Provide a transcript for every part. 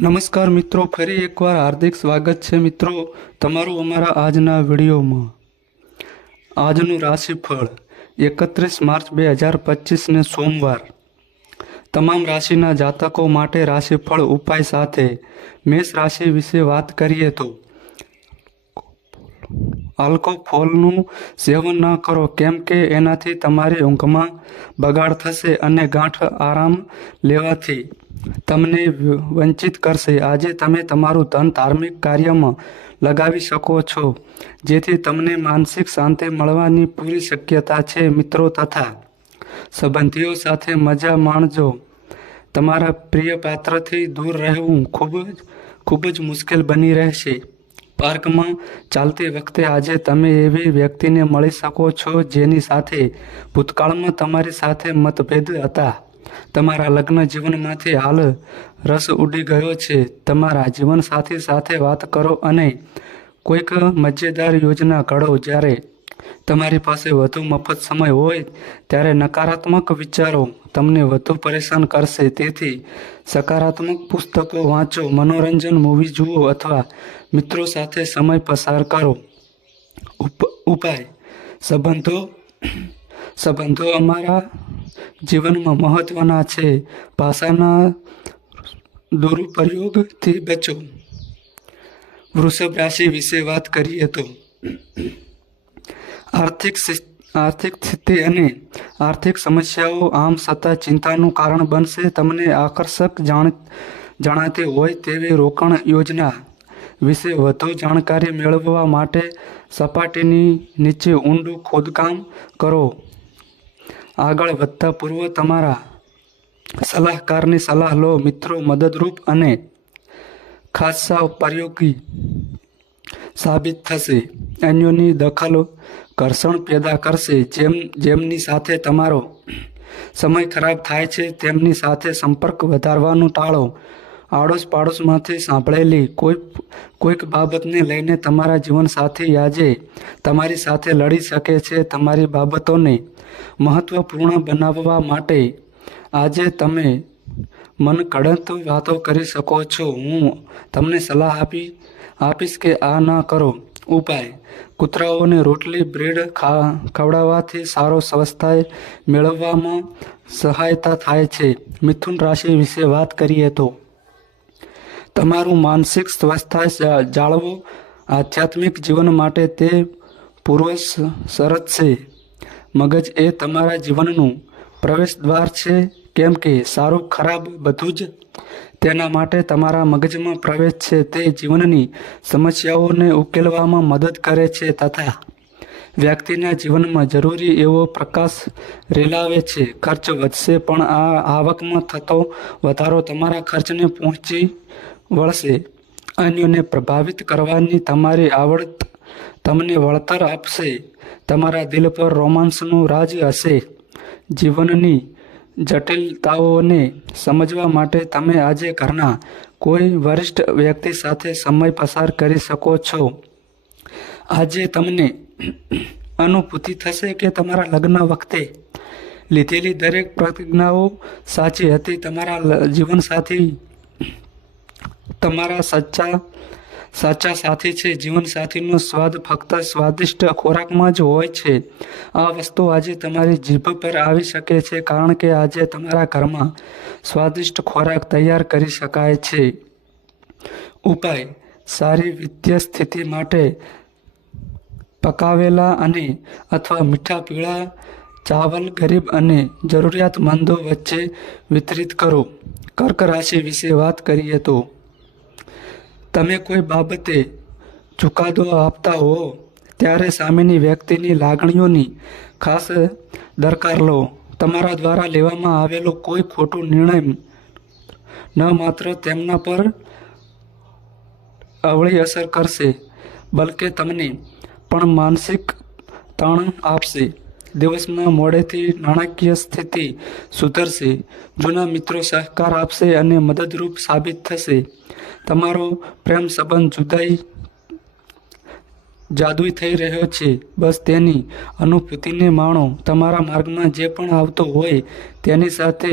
નમસ્કાર મિત્રો, ફરી એકવાર હાર્દિક સ્વાગત છે મિત્રો તમારું અમારા આજના વિડીયોમાં। આજનું રાશિફળ 31 માર્ચ 2025ને સોમવાર। તમામ રાશિના જાતકો માટે રાશિફળ ઉપાય સાથે મેષ રાશિ વિશે વાત કરીએ તો આલ્કોહોલનું સેવન ન કરો, કેમ કે એનાથી તમારી ઊંઘમાં બગાડ થશે અને ગાંઠ આરામ લેવાથી તમને વંચિત કરશે। આજે તમે તમારું ધન ધાર્મિક કાર્યમાં લગાવી શકો છો, જેથી તમને માનસિક શાંતિ મળવાની પૂરી શક્યતા છે। મિત્રો તથા સંબંધીઓ સાથે મજા માણજો। તમારા પ્રિય પાત્રથી દૂર રહેવું ખૂબ જ મુશ્કેલ બની રહેશે। પાર્કમાં ચાલતી વખતે આજે તમે એવી વ્યક્તિને મળી શકો છો જેની સાથે ભૂતકાળમાં તમારી સાથે મતભેદ હતા। તમારા લગ્ન જીવનમાંથી હાલ રસ ઉડી ગયો છે। તમારા જીવનસાથી સાથે વાત કરો અને કોઈક મજેદાર યોજના ઘડો। જ્યારે તમારી પાસે વધુ મફત સમય હોય ત્યારે નકારાત્મક વિચારો તમને વધુ પરેશાન કરશે, તેથી સકારાત્મક પુસ્તકો વાંચો, મનોરંજન મૂવી જુઓ અથવા મિત્રો સાથે સમય પસાર કરો। ઉપાય: સંબંધો અમારા જીવનમાં મહત્વના છે। ભાષાના દુરુપયોગથી બચો। વૃષભ રાશિ વિશે વાત કરીએ તો આર્થિક સ્થિતિ અને આર્થિક સમસ્યાઓ આમ છતાં ચિંતાનું કારણ બનશે। તમને આકર્ષક જણાતી હોય તેવી રોકાણ યોજના વિશે વધુ જાણકારી મેળવવા માટે સપાટીની નીચે ઊંડું ખોદકામ કરો। આગળ વધતા પૂર્વ તમારા સલાહકારની સલાહ લો। મિત્રો મદદરૂપ અને ખાસ્સા ઉપયોગી સાબિત થશે। અન્યોની દખલ ઘર્ષણ પેદા કરશે। જેમની સાથે તમારો સમય ખરાબ થાય છે તેમની સાથે સંપર્ક વધારવાનું ટાળો। આડોશ પાડોશમાંથી સાંભળેલી કોઈક બાબતને લઈને તમારા જીવનસાથી આજે તમારી સાથે લડી શકે છે। તમારી બાબતોને મહત્વપૂર્ણ બનાવવા માટે આજે તમે મનગઢંત વાતો કરી શકો છો। હું તમને સલાહ આપીશ કે આ ન કરો। ઉપાય: કૂતરાઓને રોટલી બ્રેડ ખવડાવવાથી સારો સ્વાસ્થ્ય મેળવવામાં સહાયતા થાય છે। મિથુન રાશિ વિશે વાત કરીએ તો તમારું માનસિક સ્વાસ્થ્ય જાળવો। આધ્યાત્મિક જીવન માટે તે પૂર્વ શરત છે। મગજ એ તમારા જીવનનું પ્રવેશ દ્વાર છે, કેમ કે સારું ખરાબ બધું જ તેના માટે તમારા મગજમાં પ્રવેશ છે। તે જીવનની સમસ્યાઓને ઉકેલવામાં મદદ કરે છે તથા વ્યક્તિના જીવનમાં જરૂરી એવો પ્રકાશ રેલાવે છે। ખર્ચ વધશે, પણ આ આવકમાં થતો વધારો તમારા ખર્ચને પહોંચી વળશે। અન્યોને પ્રભાવિત કરવાની તમારી આવડત તમને વળતર આપશે। તમારા દિલ પર રોમાંસનું રાજ હશે। જીવનની જટિલતાઓને સમજવા માટે તમે આજે ઘરના કોઈ વરિષ્ઠ વ્યક્તિ સાથે સમય પસાર કરી શકો છો। આજે તમને અનુભૂતિ થશે કે તમારા લગ્ન વખતે લીધેલી દરેક પ્રતિજ્ઞાઓ સાચી હતી। તમારા જીવનસાથી તમારા સાચા સાથી છે। જીવનસાથીનો સ્વાદ ફક્ત સ્વાદિષ્ટ ખોરાકમાં જ હોય છે। આ વસ્તુ આજે તમારી જીભ પર આવી શકે છે, કારણ કે આજે તમારા ઘરમાં સ્વાદિષ્ટ ખોરાક તૈયાર કરી શકાય છે। ઉપાય: સારી વિત્તીય સ્થિતિ માટે પકાવેલા અને અથવા મીઠા પીળા ચાવલ ગરીબ અને જરૂરિયાતમંદો વચ્ચે વિતરિત કરો। કર્ક રાશિ વિશે વાત કરીએ તો તમે કોઈ બાબતે ચુકાદો આપતા હો ત્યારે સામેની વ્યક્તિની લાગણીઓની ખાસ દરકાર લો। તમારા દ્વારા લેવામાં આવેલો કોઈ ખોટો નિર્ણય ન માત્ર તેમના પર અવળી અસર કરશે, બલકે તમને પણ માનસિક તાણ આપશે। દિવસમાં મોડેથી નાણાકીય સ્થિતિ સુધરશે। જૂના મિત્રો સહકાર આપશે અને મદદરૂપ સાબિત થશે। તમારો પ્રેમ સંબંધ જાદુઈ થઈ રહ્યો છે, બસ તેની અનુભૂતિને માણો। તમારા માર્ગમાં જે પણ આવતો હોય તેની સાથે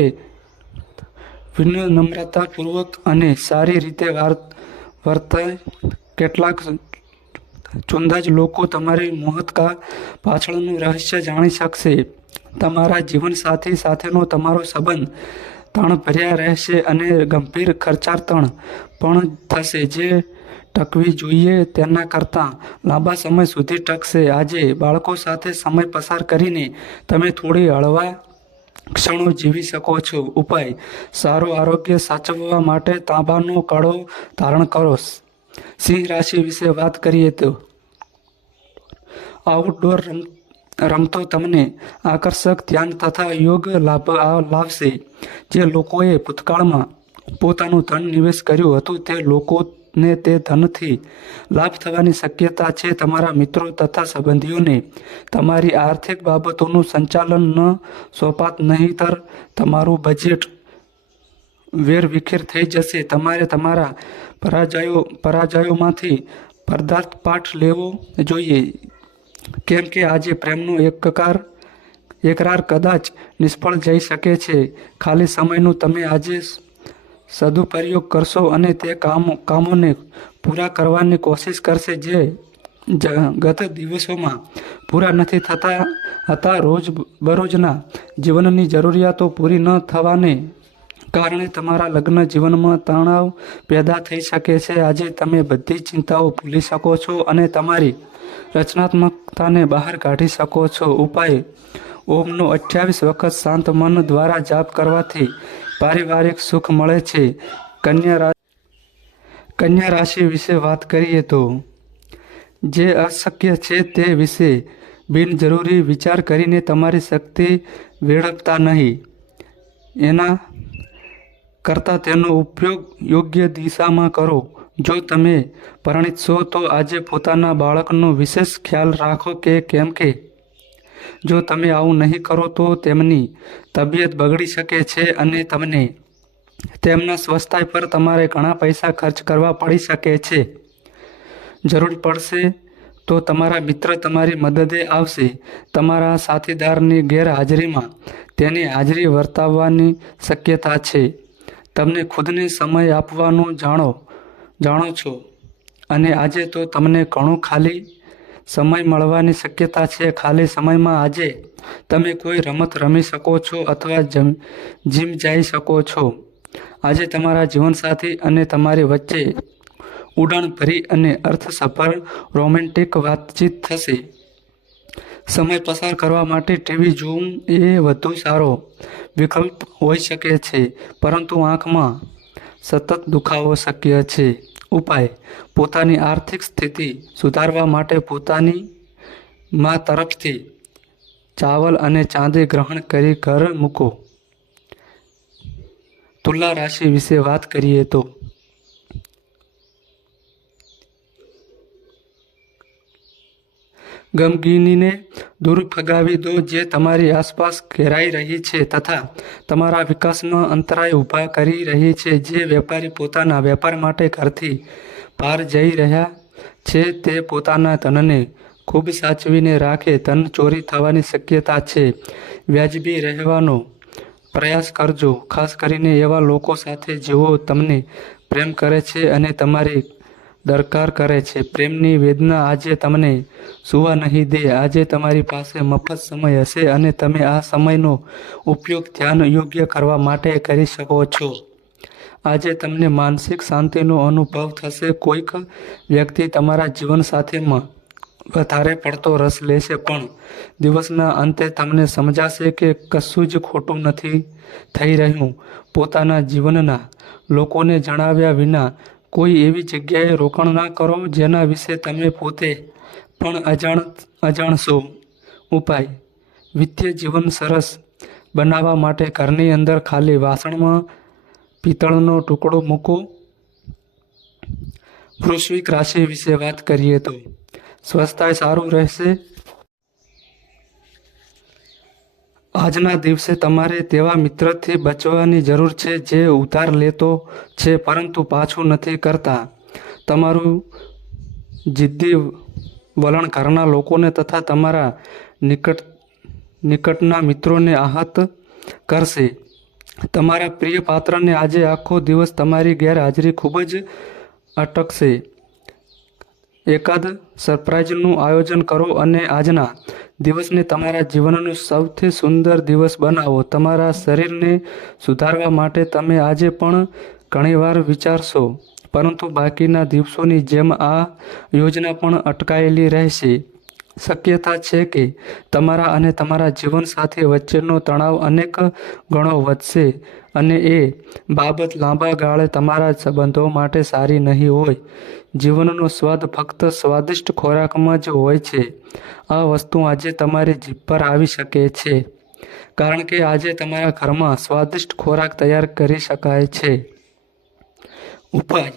વિનમ્રતાપૂર્વક અને સારી રીતે વર્તાય. કેટલાક ચુંદા જ લોકો તમારી મોહત્કા પાછળનું રહસ્ય જાણી શકશે. તમારા જીવનસાથી સાથેનો તમારો સંબંધ તાણભર્યા રહેશે અને ગંભીર ખર્ચાર્થણ પણ થશે જે ટકવી જોઈએ તેના કરતાં લાંબા સમય સુધી ટકશે. આજે બાળકો સાથે સમય પસાર કરીને તમે થોડી હળવા ક્ષણો જીવી શકો છો. ઉપાય: સારું આરોગ્ય સાચવવા માટે તાંબાનો કડો ધારણ કરો. સિંહ રાશિ વિશે વાત કરીએ તો આઉટડોર રમતો તમને આકર્ષક ધ્યાન તથા યોગ લાભ લાવશે. જે લોકોએ ભૂતકાળમાં પોતાનું ધન નિવેશ કર્યું હતું તે લોકોને તે ધનથી લાભ થવાની શક્યતા છે. તમારા મિત્રો તથા સંબંધીઓને તમારી આર્થિક બાબતોનું સંચાલન ન સોંપાત નહીંતર તમારું બજેટ વેરવિખેર થઈ જશે. તમારે તમારા પરાજયોમાંથી પર્દાપાઠ લેવો જોઈએ કેમ કે આજે પ્રેમનો એકરાર કદાચ નિષ્ફળ જઈ શકે છે. ખાલી સમયનું તમે આજે સદુપયોગ કરશો અને તે કામોને પૂરા કરવાની કોશિશ કરશે જે ગત દિવસોમાં પૂરા નથી થતા હતા. રોજબરોજના જીવનની જરૂરિયાતો પૂરી ન થવાને કારણે તમારા લગ્ન જીવનમાં તણાવ પેદા થઈ શકે છે. આજે તમે બધી ચિંતાઓ ભૂલી શકો છો અને તમારી રચનાત્મકતાને બહાર કાઢી શકો છો. ઉપાય: ઓમનો 28 વખત શાંત મન દ્વારા જાપ કરવાથી પારિવારિક સુખ મળે છે. કન્યા રાશિ વિશે વાત કરીએ તો જે અશક્ય છે તે વિશે બિનજરૂરી વિચાર કરીને તમારી શક્તિ વેડફતા નહીં. એના કરતાં તેનો ઉપયોગ યોગ્ય દિશામાં કરો. જો તમે પરિણીત છો તો આજે પોતાના બાળકનો વિશેષ ખ્યાલ રાખો કેમ કે જો તમે આવું નહીં કરો તો તેમની તબિયત બગડી શકે છે અને તમને તેમના સ્વાસ્થ્ય પર તમારે ઘણા પૈસા ખર્ચ કરવા પડી શકે છે. જરૂર પડશે તો તમારા મિત્ર તમારી મદદે આવશે. તમારા સાથીદારની ગેરહાજરીમાં તેની હાજરી વર્તાવવાની શક્યતા છે. તમને ખુદને સમય આપવાનું જાણો છો અને આજે તો તમને ઘણું ખાલી સમય મળવાની શક્યતા છે. ખાલી સમયમાં આજે તમે કોઈ રમત રમી શકો છો અથવા જીમ જઈ શકો છો. આજે તમારા જીવનસાથી અને તમારી વચ્ચે ઉડાણભરી અને અર્થસભર રોમેન્ટિક વાતચીત થશે. સમય પસાર કરવા માટે ટીવી જોવું એ વધુ સારો વિકલ્પ હોઈ શકે છે પરંતુ આંખમાં સતત દુખાવો શક્ય છે. ઉપાય: પોતાની આર્થિક સ્થિતિ સુધારવા માટે પોતાની મા તરફથી ચાવલ અને ચાંદી ગ્રહણ કરી ઘર મૂકો. તુલા રાશિ વિશે વાત કરીએ તો ગમગીનીને દૂર ભગાવી દો જે તમારી આસપાસ ઘેરાઈ રહી છે તથા તમારા વિકાસમાં અંતરાય ઊભા કરી રહી છે. જે વેપારી પોતાના વેપાર માટે ઘરથી બહાર જઈ રહ્યા છે તે પોતાના ધનને ખૂબ સાચવીને રાખે. ધન ચોરી થવાની શક્યતા છે. વ્યાજબી રહેવાનો પ્રયાસ કરજો ખાસ કરીને એવા લોકો સાથે જેઓ તમને પ્રેમ કરે છે અને તમારી દરકાર કરે છે. પ્રેમની વેદના આજે તમને સૂવા નહીં દે. આજે તમારી પાસે મફત સમય હશે અને તમે આ સમયનો ઉપયોગ ધ્યાન યોગ્ય કરવા માટે કરી શકો છો. આજે તમને માનસિક શાંતિનો અનુભવ થશે. કોઈક વ્યક્તિ તમારા જીવનસાથીમાં વધારે પડતો રસ લેશે પણ દિવસના અંતે તમને સમજાશે કે કશું જ ખોટું નથી થઈ રહ્યું. પોતાના જીવનના લોકોને જણાવ્યા વિના કોઈ એવી જગ્યાએ રોકાણ ના કરો જેના વિશે તમે પોતે પણ અજાણશો. ઉપાય: વિત્તીય જીવન સરસ બનાવવા માટે ઘરની અંદર ખાલી વાસણમાં પિત્તળનો ટુકડો મૂકો. વૃશ્ચિક રાશિ વિશે વાત કરીએ તો સ્વાસ્થ્ય સારું રહેશે. આજના દિવસે તમારે તેવા મિત્રથી બચવાની જરૂર છે જે ઉધાર લેતો છે પરંતુ પાછું નથી કરતા. તમારું જિદ્દી વલણ ઘરના લોકોને તથા તમારા નિકટના મિત્રોને આહત કરશે. તમારા પ્રિય પાત્રને આજે આખો દિવસ તમારી ગેરહાજરી ખૂબ જ અટકશે. એકાદ સરપ્રાઇઝનું આયોજન કરો અને આજના દિવસને તમારા જીવનનો સૌથી સુંદર દિવસ બનાવો. તમારા શરીરને સુધારવા માટે તમે આજે પણ ઘણીવાર વિચારશો, પરંતુ બાકીના દિવસોની જેમ આ યોજના પણ અટકાયેલી રહેશે. શક્યતા છે કે તમારા અને તમારા જીવનસાથી વચ્ચેનો તણાવ અનેક ગણો વધશે અને એ બાબત લાંબા ગાળે તમારા સંબંધો માટે સારી નહીં હોય. જીવનનો સ્વાદ ફક્ત સ્વાદિષ્ટ ખોરાકમાં જ હોય છે. આ વસ્તુ આજે તમારી જીભ પર આવી શકે છે, કારણ કે આજે તમારા ઘરમાં સ્વાદિષ્ટ ખોરાક તૈયાર કરી શકાય છે. ઉપાય: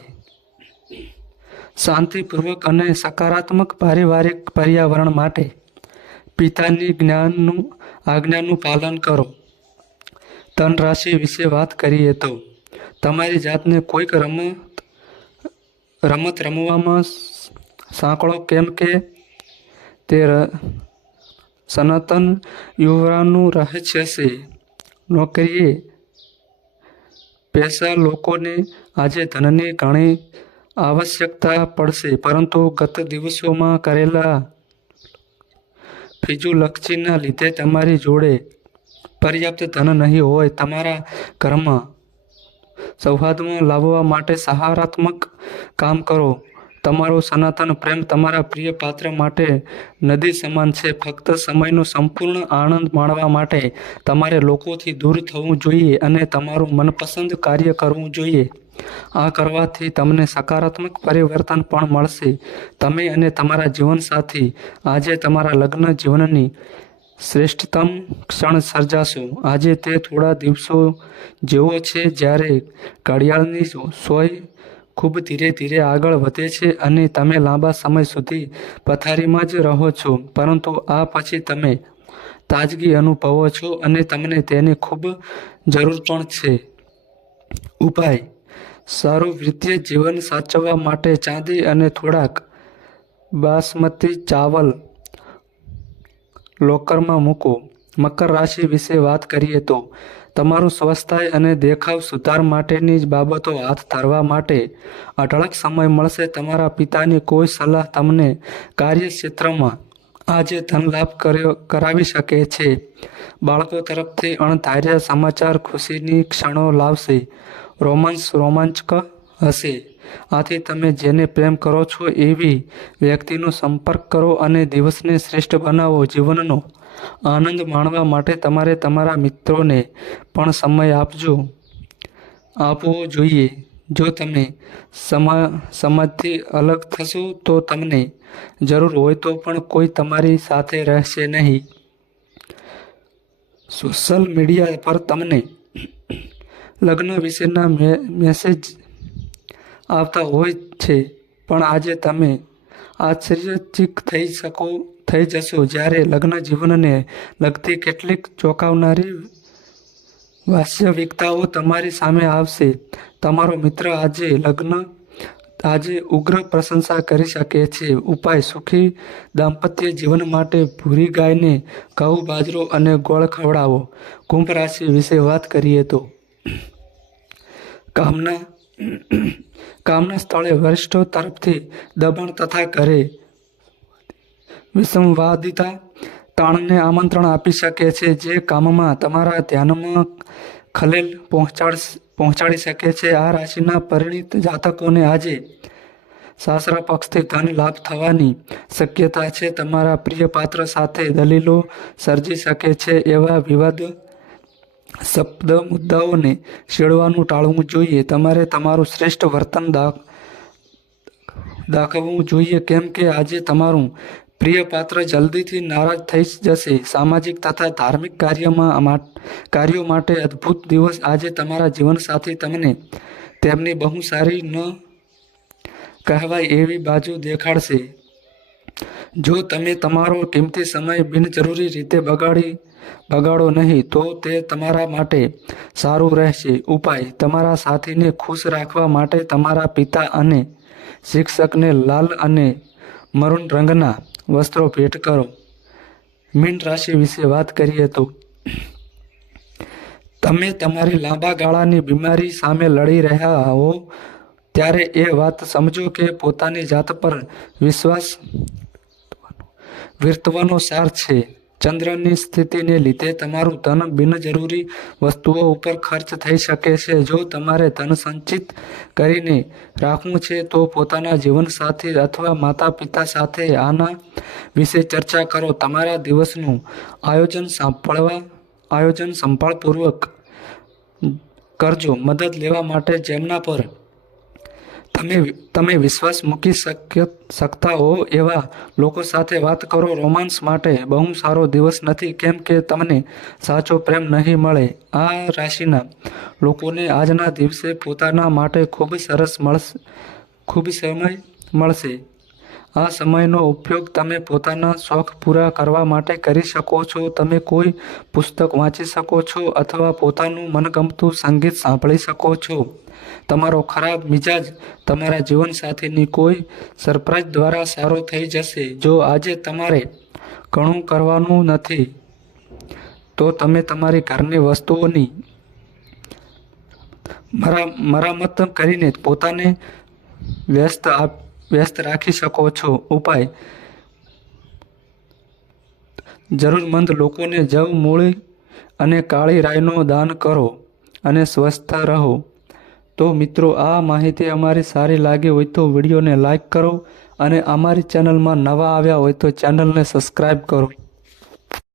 શાંતિપૂર્વક અને સકારાત્મક પારિવારિક પર્યાવરણ માટે પિતાની આજ્ઞાનું પાલન કરો. ધન રાશિ વિશે વાત કરીએ તો તમારી જાતને કોઈક રમત રમવામાં સાંકળો, કેમ કે તે સનાતન યુવાનું રહસ્ય છે. નોકરીએ પેશા લોકોને આજે ધનની ઘણી આવશ્યકતા પડશે, પરંતુ ગત દિવસોમાં કરેલા ફિઝુલખર્ચીના લીધે તમારી જોડે પર્યાપ્ત ધન નહીં હોય. તમારા ઘરમાં સૌહાર્દમાં લાવવા માટે સકારાત્મક કામ કરો. તમારો સનાતન પ્રેમ તમારા પ્રિય પાત્ર માટે નદી સમાન છે. ફક્ત સમયનો સંપૂર્ણ આનંદ માણવા માટે તમારે લોકોથી દૂર થવું જોઈએ અને તમારું મનપસંદ કાર્ય કરવું જોઈએ. આ કરવાથી તમને સકારાત્મક પરિવર્તન પણ મળશે. તમે અને તમારા જીવનસાથી આજે તમારા લગ્ન જીવનની શ્રેષ્ઠતમ ક્ષણ સર્જાશો. આજે તે થોડા દિવસો જેવો છે જ્યારે ઘડિયાળની સોય ખૂબ ધીરે ધીરે આગળ વધે છે અને તમે લાંબા સમય સુધી પથારીમાં જ રહો છો, પરંતુ આ પછી તમે તાજગી અનુભવો છો અને તમને તેની ખૂબ જરૂર પણ છે. ઉપાય: સારું વિત્તીય જીવન સાચવવા માટે ચાંદી અને થોડાક બાસમતી ચાવલ લોકરમાં મૂકો. મકર રાશિ વિશે વાત કરીએ તો તમારું સ્વાસ્થ્ય અને દેખાવ સુધાર માટેની બાબતો હાથ ધરવા માટે અઢળક સમય મળશે. તમારા પિતાની કોઈ સલાહ તમને કાર્યક્ષેત્રમાં આજે ધન લાભ કરાવી શકે છે. બાળકો તરફથી અણધાર્યા સમાચાર ખુશીની ક્ષણો લાવશે. રોમાંચક હશે. આથી તમે જેને પ્રેમ કરો છો એવી વ્યક્તિનો સંપર્ક કરો અને દિવસને શ્રેષ્ઠ બનાવો. જીવનનો આનંદ માણવા માટે તમારે તમારા મિત્રોને પણ સમય આપવો જોઈએ. જો તમે સમાજથી અલગ થશો તો તમને જરૂર હોય તો પણ કોઈ તમારી સાથે રહેશે નહીં. સોશિયલ મીડિયા પર તમને લગ્ન વિશેના મેસેજ આવતા હોય છે, પણ આજે તમે આશ્ચર્યચકિત થઈ જશો જ્યારે લગ્ન જીવનને લગતી કેટલીક ચોંકાવનારી વાસ્તવિકતાઓ તમારી સામે આવશે. તમારો મિત્ર આજે ઉગ્ર પ્રશંસા કરી શકે છે. ઉપાય: સુખી દાંપત્ય જીવન માટે ભૂરી ગાયને ઘઉં, બાજરો અને ગોળ ખવડાવો. કુંભ રાશિ વિશે વાત કરીએ તો કામના સ્થળે વરિષ્ઠો તરફથી દબાણ તથા ઘરે વિસંવાદિતા તાણને આમંત્રણ આપી શકે છે, જે કામમાં તમારા ધ્યાનમાં ખલેલ પહોંચાડી શકે છે. આ રાશિના પરિણીત જાતકોને આજે સાસરા પક્ષથી ધન લાભ થવાની શક્યતા છે. તમારા પ્રિય પાત્ર સાથે દલીલો સર્જી શકે છે. એવા વિવાદાસ્પદ મુદ્દાઓને છેડવાનું ટાળવું જોઈએ. તમારે તમારું શ્રેષ્ઠ વર્તન દાખવવું જોઈએ, કેમ કે આજે તમારું પ્રિય પાત્ર જલ્દીથી નારાજ થઈ જશે. સામાજિક તથા ધાર્મિક કાર્યો માટે અદ્ભુત દિવસ. આજે તમારા જીવનસાથી તમને તેમની બહુ સારી ન કહેવાય એવી બાજુ દેખાડશે. જો તમે તમારો કિંમતી સમય બિનજરૂરી રીતે બગાડો નહીં તો તે તમારા માટે સારું રહેશે. ઉપાય: તમારા સાથીને ખુશ રાખવા માટે તમારા પિતા અને શિક્ષકને લાલ અને મરૂન રંગના વસ્ત્રો ભેટ કરો. મીન રાશિ વિશે વાત કરીએ તો તમે તમારી લાંબા ગાળાની બીમારી સામે લડી રહ્યા હો ત્યારે એ વાત સમજો કે પોતાની જાત પર વિશ્વાસ વિર્તવાનો સાર છે. ચંદ્રની સ્થિતિને લીધે તમારું ધન બિનજરૂરી વસ્તુઓ ઉપર ખર્ચ થઈ શકે છે. જો તમારે ધન સંચિત કરીને રાખવું છે તો પોતાના જીવનસાથી અથવા માતા પિતા સાથે આના વિશે ચર્ચા કરો. તમારા દિવસનું આયોજન સંભાળપૂર્વક કરજો. મદદ લેવા માટે જેમના પર તમે વિશ્વાસ મૂકી શકતા હો એવા લોકો સાથે વાત કરો. રોમાન્સ માટે બહુ સારો દિવસ નથી કેમ કે તમને સાચો પ્રેમ નહીં મળે. આ રાશિના લોકોને આજના દિવસે પોતાના માટે ખૂબ સમય મળશે. આ સમયનો ઉપયોગ તમે પોતાના શોખ પૂરા કરવા માટે કરી શકો છો. તમે કોઈ પુસ્તક વાંચી શકો છો અથવા પોતાનું મનગમતું સંગીત સાંભળી શકો છો. તમારો ખરાબ મિજાજ તમારા જીવનસાથીની કોઈ સરપ્રાઈઝ દ્વારા સારો થઈ જશે. જો આજે તમારે ઘણું કરવાનું નથી તો તમે તમારી ઘરની વસ્તુઓની મરામત કરીને પોતાને વ્યસ્ત રાખી શકો છો. ઉપાય: જરૂરમંદ લોકોને જવ, મૂળી અને કાળી રાઈનું દાન કરો અને સ્વસ્થ રહો. તો મિત્રો, આ માહિતી અમારી સારી લાગી હોય તો વિડીયોને લાઈક કરો અને અમારી ચેનલમાં નવા આવ્યા હોય તો ચેનલને સબસ્ક્રાઈબ કરો.